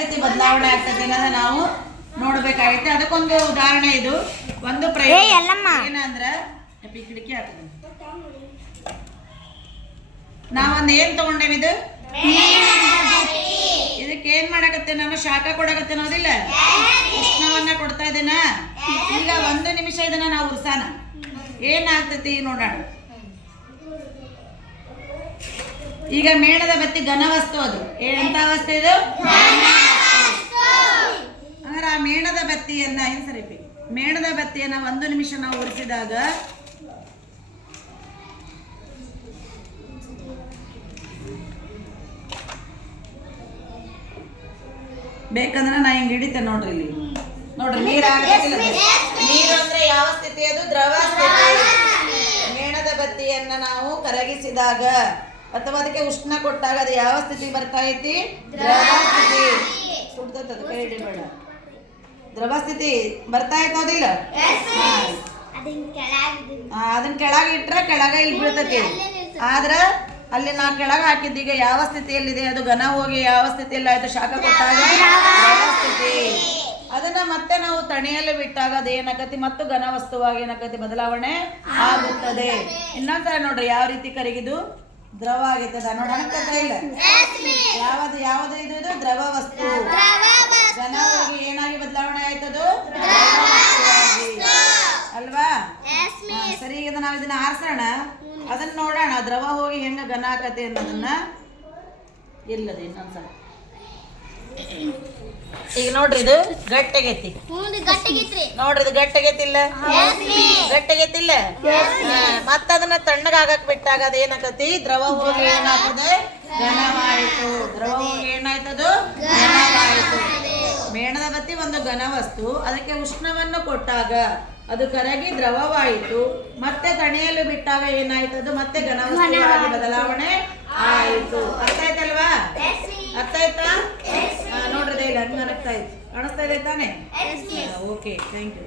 ರೀತಿ ಬದಲಾವಣೆ ಆಗ್ತದೆ ಅನ್ನೋದನ್ನ ನಾವು ನೋಡ್ಬೇಕಾಗೈತೆ. ಅದಕ್ಕೊಂದು ಉದಾಹರಣೆ ಇದು. ಒಂದು ಪ್ರಯೋಗ ಏನಂದ್ರೆ ಕಿಟಕಿ ಹಾಕ್ತದೆ. ನಾವೊಂದು ಏನ್ ತಗೊಂಡೇವಿ, ಇದು ಇದಕ್ಕೆ ಏನ್ ಮಾಡಕತ್ತೆ, ನಾನು ಶಾಖ ಕೊಡಕತ್ತೆ ಅನ್ನೋದಿಲ್ಲ, ಉಷ್ಣವನ್ನ ಕೊಡ್ತಾ ಇದ್ದೇನ. ಈಗ 1 ನಿಮಿಷ ಇದನ್ನ ನಾವು ಉರ್ಸಾನ, ಏನಾಗ್ತತಿ ನೋಡೋಣ. ಈಗ ಮೇಣದ ಬತ್ತಿ ಘನ ವಸ್ತು, ಅದು ಎಂತ ವಸ್ತು ಇದು? ಅಂದ್ರೆ ಆ ಮೇಣದ ಬತ್ತಿಯನ್ನ ಮೇಣದ ಬತ್ತಿಯನ್ನ 1 ನಿಮಿಷ ನಾವು ಉರಿಸಿದಾಗ ಬೇಕಂದ್ರೆ ನಾ ಹಿಂಗೆ ಹಿಡಿತೇನೆ ನೋಡ್ರಿ. ಇಲ್ಲಿ ನೋಡ್ರಿ, ನೀರು ಅಂದ್ರೆ ಯಾವ ಸ್ಥಿತಿ? ಅದು ದ್ರವ ಸ್ಥಿತಿ. ಮೇಣದ ಬತ್ತಿಯನ್ನ ನಾವು ಕರಗಿಸಿದಾಗ ಅಥವಾ ಅದಕ್ಕೆ ಉಷ್ಣ ಕೊಟ್ಟಾಗ ಅದು ಯಾವ ಸ್ಥಿತಿ ಬರ್ತಾ ಐತಿ? ದ್ರವ ಸ್ಥಿತಿ. ಸುಡ್ತದ ಕೈ ಹಿಡಿಬೇಡ. ದ್ರವ ಸ್ಥಿತಿ ಬರ್ತಾ ಇರ್ತೋದಿಲ್ಲ. ಅದನ್ನ ಕೆಳಗೆ ಇಟ್ರೆ ಕೆಳಗ ಇಲ್ಲಿ ಬೀಳ್ತತಿ. ಆದ್ರ ಅಲ್ಲಿ ನಾ ಕೆಳಗೆ ಹಾಕಿದ್ದೀಗ ಯಾವ ಸ್ಥಿತಿಯಲ್ಲಿದೆ? ಅದು ಘನ ಹೋಗಿ ಯಾವ ಸ್ಥಿತಿಯಲ್ಲಿ ಆಯ್ತು? ಶಾಖ ಕೊಟ್ಟಾಗ ದ್ರವ ಸ್ಥಿತಿ. ಅದನ್ನ ಮತ್ತೆ ನಾವು ತಣಿಯಲ್ಲಿ ಬಿಟ್ಟಾಗ ಅದು ಏನಾಗತಿ? ಮತ್ತು ಘನ ವಸ್ತುವಾಗಿ ಏನಾಗತಿ? ಬದಲಾವಣೆ ಆಗುತ್ತದೆ. ಇನ್ನೊಂದ್ಸಲ ನೋಡ್ರಿ ಯಾವ ರೀತಿ ಕರಗಿದು ದ್ರವ ಆಗೈತದ ನೋಡ. ಇಲ್ಲ ಯಾವುದು ಯಾವುದು ಇದು? ಇದು ದ್ರವ ವಸ್ತು. ಘನ ಹೋಗಿ ಏನಾಗಿ ಬದಲಾವಣೆ ಆಯ್ತದು? ಅಲ್ವಾ? ಸರಿ, ಈಗ ನಾವ್ ಇದನ್ನ ಆರಿಸೋಣ, ಅದನ್ನ ನೋಡೋಣ. ದ್ರವ ಹೋಗಿ ಹೆಂಗ ಘನ ಆಕತೆ ಅನ್ನೋದನ್ನ. ಇಲ್ಲದ ಇನ್ನೊಂದ್ಸಲ ಈಗ ನೋಡ್ರಿ, ಇದು ಗಟ್ಟಿಗೈತಿ. ನೋಡ್ರಿ, ಇದು ಗಟ್ಟಿಗೈತಿಲ್ಲ? ಗಟ್ಟಿಗೈತಿಲ್ಲ? ಮತ್ತದನ್ನ ತಣ್ಣಗಾಗಕ್ ಬಿಟ್ಟಾಗ ಅದ ಏನಾಕತಿ? ದ್ರವ ಹೋಗಿ ಏನಾಗ್ತದೆ? ಘನವಾಯಿತು. ದ್ರವ ಹೋಗಿ ಏನಾಯ್ತದು? ಘನವಾಯಿತು. ಮೇಣದ ಬತ್ತಿ ಒಂದು ಘನ ವಸ್ತು, ಅದಕ್ಕೆ ಉಷ್ಣವನ್ನು ಕೊಟ್ಟಾಗ ಅದು ಕರಗಿ ದ್ರವವಾಯಿತು. ಮತ್ತೆ ತಣಿಯಲು ಬಿಟ್ಟಾಗ ಏನಾಯ್ತದು? ಮತ್ತೆ ಘನ ವಸ್ತುವಾಗಿ ಬದಲಾವಣೆ ಆಯಿತು. ಅರ್ಥ ಆಯ್ತಲ್ವಾ? ಅರ್ಥ ಆಯ್ತಾ? ನೋಡ್ರಿ, ಹಂಗ ಅನಗ್ತಾ ಇತ್ತು, ಕಾಣಿಸ್ತಾ ಇದೆ ತಾನೆ? Okay, thank you.